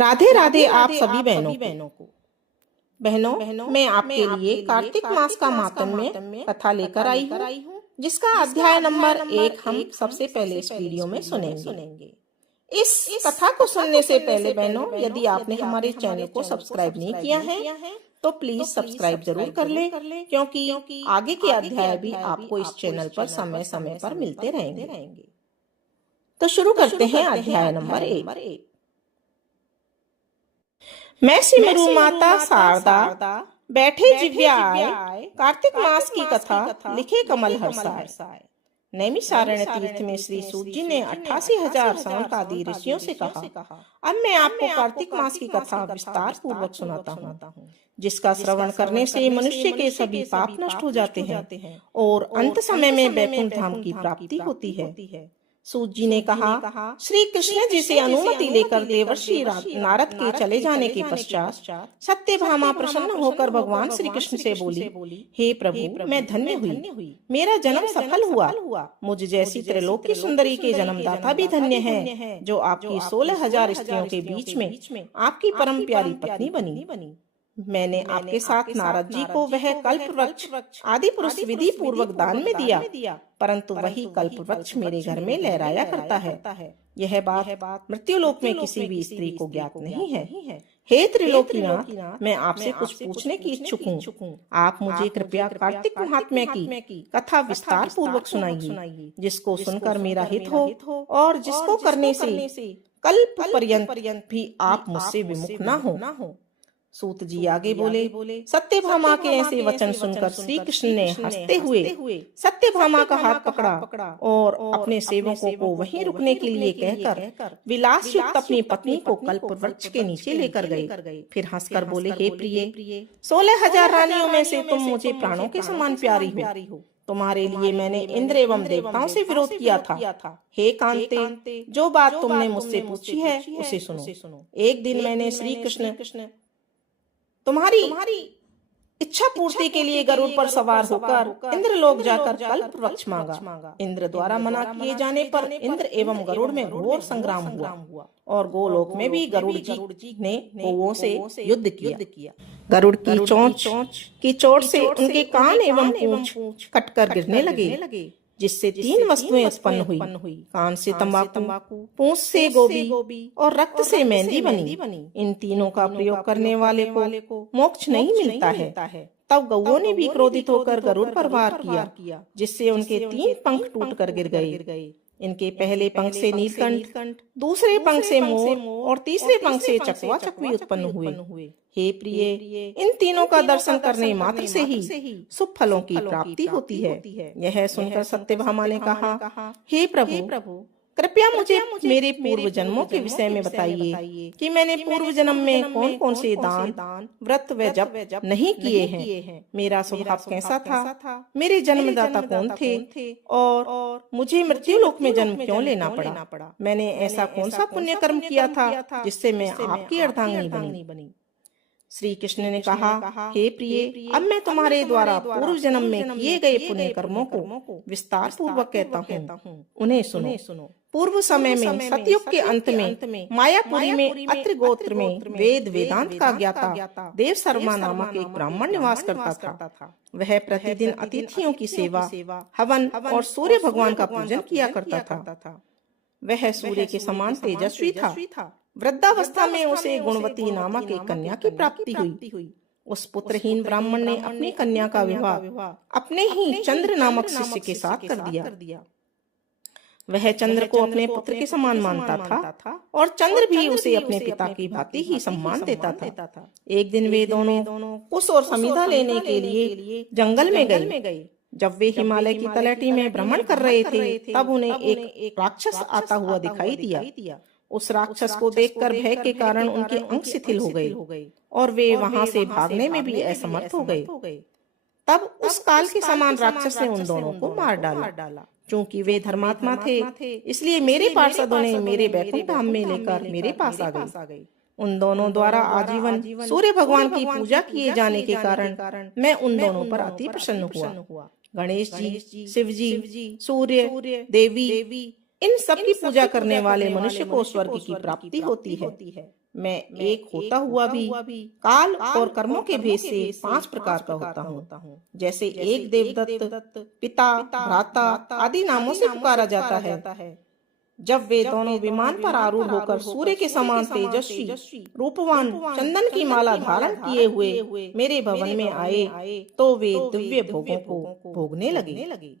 राधे राधे आप सभी बहनों को। बहनों, मैं आपके लिए कार्तिक मास का मातम्य कथा लेकर आई हूँ, जिसका अध्याय नंबर 1 हम सबसे पहले इस वीडियो में सुनेंगे। इस कथा को सुनने से पहले बहनों, यदि आपने हमारे चैनल को सब्सक्राइब नहीं किया है तो प्लीज सब्सक्राइब जरूर कर ले, क्योंकि आगे के अध्याय भी आपको इस चैनल पर समय समय पर मिलते रहेंगे। तो शुरू करते हैं अध्याय नंबर 1। मैं सिमरू माता शारदा बैठे जिव्या आए, कार्तिक मास की कथा लिखे कमल हर्षाय। नैमिषारण्य तीर्थ में श्री सूत जी ने 88,000 संत आदि ऋषियों से कहा, अब मैं आपको कार्तिक मास की कथा विस्तार पूर्वक सुनाता हूँ, जिसका श्रवण करने से मनुष्य के सभी पाप नष्ट हो जाते हैं और अंत समय में वैकुंठ धाम की प्राप्ति होती है। सूत जी ने कहा, श्री कृष्ण जी से अनुमति लेकर देवर्षि नारद के चले जाने के पश्चात सत्यभामा प्रसन्न होकर भगवान श्री कृष्ण से बोली, हे प्रभु, मैं धन्य हुई, मेरा जन्म सफल हुआ। मुझ जैसी त्रिलोकी सुंदरी के जन्मदाता भी धन्य है, जो आपकी 16,000 स्त्रियों के बीच में आपकी परम प्यारी पत्नी बनी। मैंने आपके साथ नारद जी को वह कल्प वृक्ष आदि पुरुष विधि पूर्वक दान में दिया, परंतु वही कल्प वृक्ष मेरे घर में लहराया करता है। यह बात मृत्युलोक में किसी भी स्त्री को ज्ञात नहीं है। हे त्रिलोकीनाथ, मैं आपसे कुछ पूछने की इच्छुक हूँ। आप मुझे कृपया कार्तिक महात्म्य की कथा विस्तार पूर्वक सुनाइए, जिसको सुनकर मेरा हित हो और जिसको करने से कल्प पर्यंत भी आप मुझसे विमुख न हो। सूत जी आगे बोले, सत्यभामा के ऐसे वचन सुनकर श्री कृष्ण ने हंसते हुए सत्यभामा का हाथ पकड़ा और अपने सेवकों को वहीं रुकने के लिए कहकर विलास युक्त अपनी पत्नी को कल्प वृक्ष के नीचे लेकर गए। फिर हंसकर बोले, हे प्रिय, 16,000 रानियों में से तुम मुझे प्राणों के समान प्यारी हो। तुम्हारे लिए मैंने इंद्र एवं देवताओं से विरोध किया था। हे कांते, जो बात तुमने मुझसे पूछी है उसे सुनो। एक दिन मैंने श्री कृष्ण तुम्हारी इच्छा पूर्ति के लिए गरुड़ पर सवार होकर इंद्रलोक जाकर कल्प वृक्ष मांगा। इंद्र द्वारा मना किए जाने पर इंद्र एवं गरुड़ में घोर संग्राम हुआ और गोलोक में भी गरुड़ जी ने गौओं से युद्ध किया। गरुड़ की चोंच से उनके कान एवं पूंछ कटकर गिरने लगे, जिससे 3 वस्तुएं उत्पन्न हुई। कान से तंबाकू, पूंछ से गोभी और रक्त से मेहंदी बनी। इन तीनों का प्रयोग करने वाले को मोक्ष नहीं मिलता है। तब गौओं ने भी क्रोधित होकर गरुड़ पर वार किया, जिससे उनके 3 पंख टूटकर गिर गए। इनके पहले पंख से नीलकंठ, दूसरे पंख से मोर और तीसरे पंख से चकवा चकवी उत्पन्न हुए। हे प्रिय, इन तीनों का दर्शन करने मात्र से ही शुभ फलों की प्राप्ति होती है। यह सुनकर सत्यभामा ने कहा, हे प्रभु, कृपया मुझे मेरे पूर्व जन्मों के विषय में बताइए कि मैंने पूर्व जन्म में कौन कौन से दान, व्रत व जप नहीं किए हैं। मेरा स्वभाव कैसा था, मेरे जन्मदाता कौन थे और मुझे मृत्युलोक में जन्म क्यों लेना पड़ा। मैंने ऐसा कौन सा पुण्य कर्म किया था जिससे मैं आपकी अर्धांगिनी बनी। श्री कृष्ण ने कहा, हे प्रिय, अब मैं तुम्हारे द्वारा पूर्व जन्म में किए गए पुण्य कर्मों को विस्तार पूर्वक कहता हूँ, उन्हें सुनो। पूर्व समय में सतयुग के अंत में मायापुरी में अत्रि गोत्र में वेद वेदांत का ज्ञाता देव शर्मा नामक एक ब्राह्मण निवास करता था। वह प्रतिदिन अतिथियों की सेवा, हवन और सूर्य भगवान का पूजन किया करता था। वह सूर्य के समान तेजस्वी था। वृद्धावस्था में उसे गुणवती नामक एक कन्या की प्राप्ति हुई। उस पुत्रहीन ब्राह्मण ने अपनी कन्या का विवाह अपने ही चंद्र नामक शिष्य के साथ कर दिया। वह चंद्र को अपने पुत्र के समान मानता था और चंद्र भी उसे अपने पिता की भांति ही सम्मान देता था। एक दिन वे दोनों कुश और समिधा लेने के लिए जंगल में गए। जब वे हिमालय की तलहटी में भ्रमण कर रहे थे, तब उन्हें एक राक्षस आता हुआ दिखाई दिया। उस राक्षस को देखकर भय के कारण उनके अंग शिथिल हो गए और वे वहां से भागने में भी असमर्थ हो गए। तब उस काल के समान राक्षस ने उन दोनों को मार डाला। चूंकि वे धर्मात्मा थे, इसलिए मेरे पार्षदों ने मेरे बैकुंठ धाम में लेकर मेरे पास आ गए। उन दोनों द्वारा आजीवन सूर्य भगवान की पूजा किए जाने के कारण मैं उन दोनों पर अति प्रसन्न हुआ। गणेश जी, शिव जी, सूर्य, देवी, इन सब की पूजा करने वाले मनुष्य को स्वर्ग की प्राप्ति होती है। मैं एक होता हुआ भी काल और कर्मों के भेद से 5 प्रकार का होता हूँ। जैसे एक देवदत्त, पिता, भ्राता आदि नामों से पुकारा जाता है। जब वे दोनों विमान पर आरूढ़ होकर सूर्य के समान तेजस्वी, रूपवान, चंदन की माला धारण किए हुए मेरे भवन में आए, तो वे दिव्य भोगों को भोगने लगे।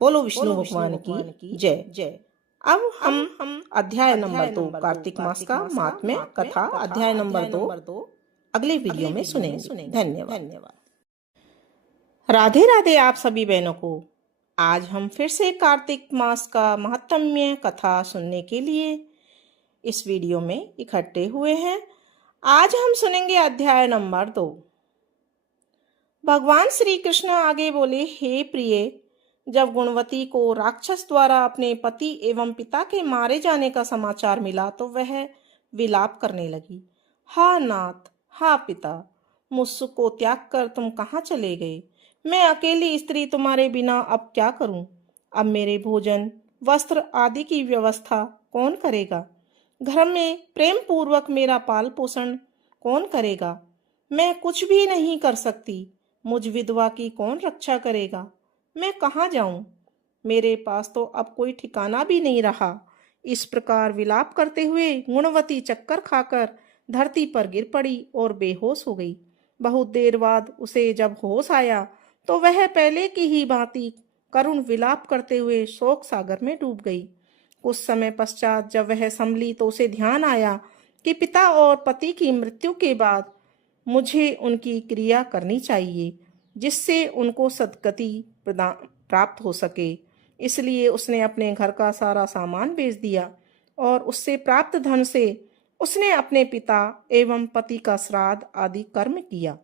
बोलो विष्णु भगवान की जय जय। अब हम अध्याय नंबर 2 कार्तिक मास का महात्म्य कथा अध्याय नंबर 2 अगले वीडियो में सुनेंगे। धन्यवाद। राधे राधे आप सभी बहनों को। आज हम फिर से कार्तिक मास का महात्म्य कथा सुनने के लिए इस वीडियो में इकट्ठे हुए हैं। आज हम सुनेंगे अध्याय नंबर 2। भगवान श्री कृष्ण आगे बोले, हे प्रिय, जब गुणवती को राक्षस द्वारा अपने पति एवं पिता के मारे जाने का समाचार मिला तो वह विलाप करने लगी। हा नाथ, हा पिता, मुझको त्याग कर तुम कहाँ चले गए? मैं अकेली स्त्री तुम्हारे बिना अब क्या करूं? अब मेरे भोजन, वस्त्र आदि की व्यवस्था कौन करेगा? घर में प्रेम पूर्वक मेरा पाल पोषण कौन करेगा? मैं कुछ भी नहीं कर सकती। मुझ विधवा की कौन रक्षा करेगा? मैं कहाँ जाऊं? मेरे पास तो अब कोई ठिकाना भी नहीं रहा। इस प्रकार विलाप करते हुए गुणवती चक्कर खाकर धरती पर गिर पड़ी और बेहोश हो गई। बहुत देर बाद उसे जब होश आया तो वह पहले की ही भांति करुण विलाप करते हुए शोक सागर में डूब गई। कुछ समय पश्चात जब वह संभली तो उसे ध्यान आया कि पिता और पति की मृत्यु के बाद मुझे उनकी क्रिया करनी चाहिए, जिससे उनको सद्गति प्राप्त हो सके। इसलिए उसने अपने घर का सारा सामान बेच दिया और उससे प्राप्त धन से उसने अपने पिता एवं पति का श्राद्ध आदि कर्म किया।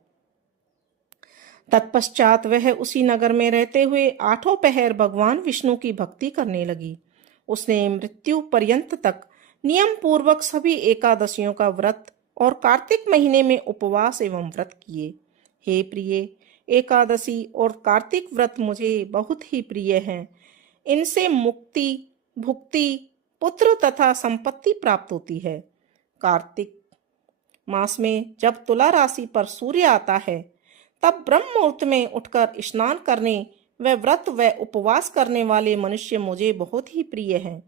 तत्पश्चात वह उसी नगर में रहते हुए 8 पहर भगवान विष्णु की भक्ति करने लगी। उसने मृत्यु पर्यंत तक नियम पूर्वक सभी एकादशियों का व्रत और कार्तिक महीने में उपवास एवं व्रत किए। हे प्रिय, एकादशी और कार्तिक व्रत मुझे बहुत ही प्रिय हैं। इनसे मुक्ति, भुक्ति, पुत्र तथा संपत्ति प्राप्त होती है। कार्तिक मास में जब तुला राशि पर सूर्य आता है तब ब्रह्म मुहूर्त में उठकर स्नान करने व व्रत व उपवास करने वाले मनुष्य मुझे बहुत ही प्रिय हैं,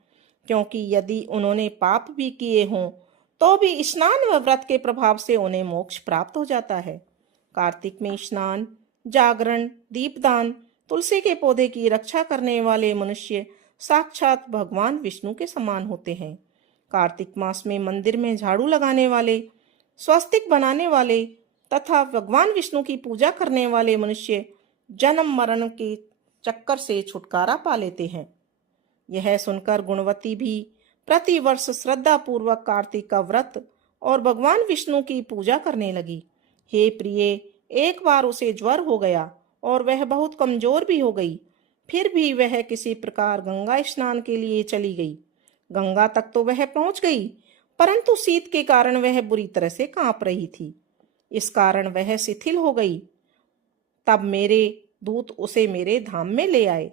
क्योंकि यदि उन्होंने पाप भी किए हों तो भी स्नान व व्रत के प्रभाव से उन्हें मोक्ष प्राप्त हो जाता है। कार्तिक में स्नान, जागरण, दीपदान, तुलसी के पौधे की रक्षा करने वाले मनुष्य साक्षात भगवान विष्णु के समान होते हैं। कार्तिक मास में मंदिर में झाड़ू लगाने वाले, स्वस्तिक बनाने वाले तथा भगवान विष्णु की पूजा करने वाले मनुष्य जन्म मरण के चक्कर से छुटकारा पा लेते हैं। यह सुनकर गुणवती भी प्रतिवर्ष श्रद्धा पूर्वक कार्तिक का व्रत और भगवान विष्णु की पूजा करने लगी। हे प्रिय, एक बार उसे ज्वर हो गया और वह बहुत कमजोर भी हो गई। फिर भी वह किसी प्रकार गंगा स्नान के लिए चली गई। गंगा तक तो वह पहुंच गई, परंतु शीत के कारण वह बुरी तरह से कांप रही थी। इस कारण वह शिथिल हो गई। तब मेरे दूत उसे मेरे धाम में ले आए।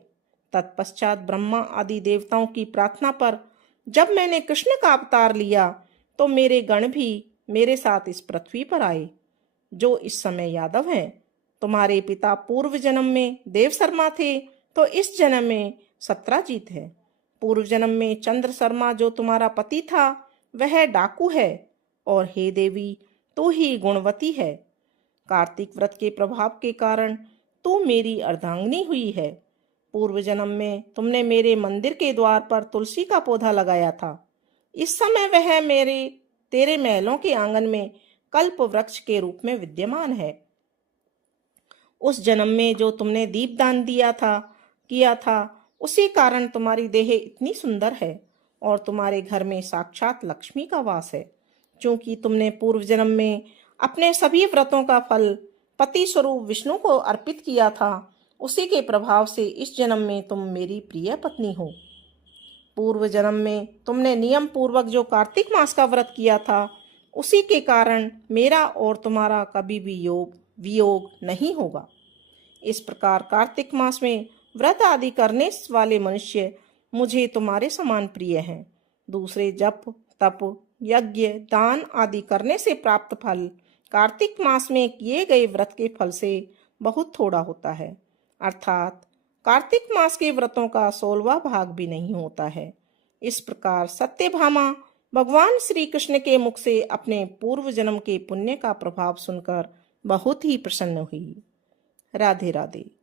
तत्पश्चात ब्रह्मा आदि देवताओं की प्रार्थना पर जब मैंने कृष्ण का अवतार लिया तो मेरे गण भी मेरे साथ इस पृथ्वी पर आए, जो इस समय यादव हैं। तुम्हारे पिता पूर्व जन्म में देव शर्मा थे तो इस जन्म में सत्राजीत है। पूर्व जन्म में चंद्र शर्मा जो तुम्हारा पति था वह डाकू है, और हे देवी, तू ही गुणवती है। कार्तिक व्रत के प्रभाव के कारण तू मेरी अर्धांगिनी हुई है। पूर्व जन्म में तुमने मेरे मंदिर के द्वार पर तुलसी का पौधा लगाया था। इस समय वह तेरे महलों के आंगन में कल्प वृक्ष के रूप में विद्यमान है। उस जन्म में जो तुमने दीपदान किया था उसी कारण तुम्हारी देह इतनी सुंदर है और तुम्हारे घर में साक्षात लक्ष्मी का वास है। क्योंकि तुमने पूर्व जन्म में अपने सभी व्रतों का फल पति स्वरूप विष्णु को अर्पित किया था, उसी के प्रभाव से इस जन्म में तुम मेरी प्रिय पत्नी हो। पूर्व जन्म में तुमने नियम पूर्वक जो कार्तिक मास का व्रत किया था उसी के कारण मेरा और तुम्हारा कभी भी वियोग नहीं होगा। इस प्रकार कार्तिक मास में व्रत आदि करने वाले मनुष्य मुझे तुम्हारे समान प्रिय हैं। दूसरे जप, तप, यज्ञ, दान आदि करने से प्राप्त फल कार्तिक मास में किए गए व्रत के फल से बहुत थोड़ा होता है। अर्थात कार्तिक मास के व्रतों का 16वां भाग भी नहीं होता है। इस प्रकार सत्यभामा भगवान श्री कृष्ण के मुख से अपने पूर्व जन्म के पुण्य का प्रभाव सुनकर बहुत ही प्रसन्न हुई। राधे राधे।